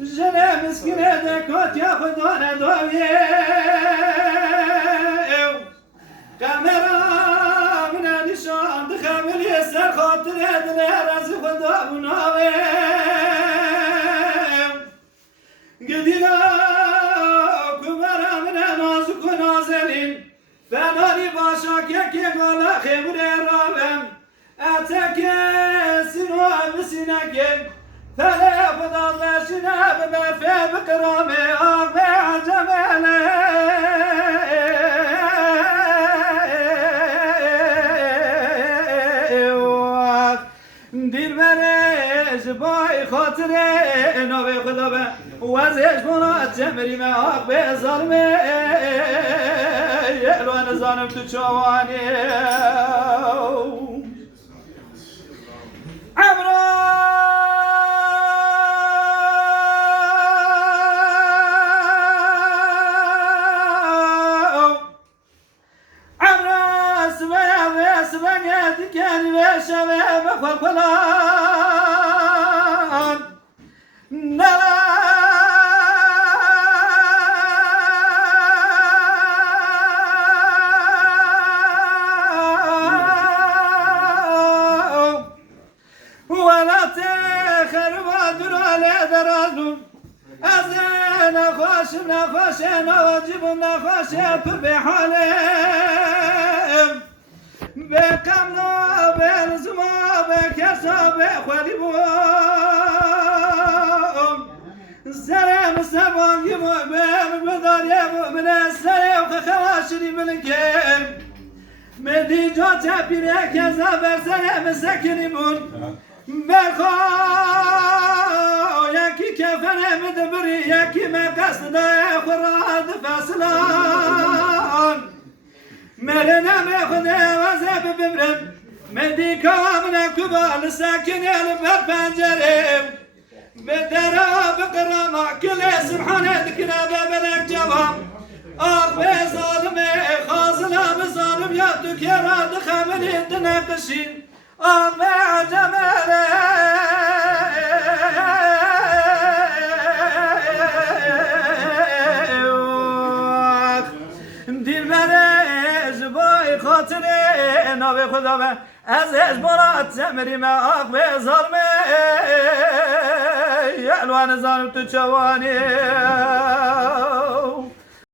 جنه مسكينه دكوت يا خدونا دويه كاميرا من نشان دخمل يسر خاطر دل راز خدا بناوي قدينا كمرا من نازك نازلين فناري باشاك يكي قال خبر رابم اتك سنو بسنك فلا فضل شناب ما في بكرامي أغنى جمالي دير مريج باي خاطري نوبي خدابة وزيش بنا تمري ما أغبي ظلمي يلو أنا ظالم تشواني شباب فلان نلا ولا تخرب درا لدرازو أزنا خوش نفاشنا واجب نفاشا بحالهم بكمنا بنزما بكسا بخولي بوم سلام سبان يمو بدار يمو من السلام وخواشري بالكيم مدي جو تبيري كذا برسلام سكنمون بخو يكي كفنا مدبري يكي ما قصد خراد فصلان ملنا ماخذ وزاب بمرم مدي كامنا كبال ساكن يلبر بنجرم بدرا بقرامة كل سبحانه ذكرى ببلك جواب أغبي ظالمي خازنا بظالم يدك يراد خمني تناقشين أغبي عجمالي دير مريج باي خاطري نوبي خدابة ازش برات تمري ما أغبي ظلمي يلوان ظالم تشواني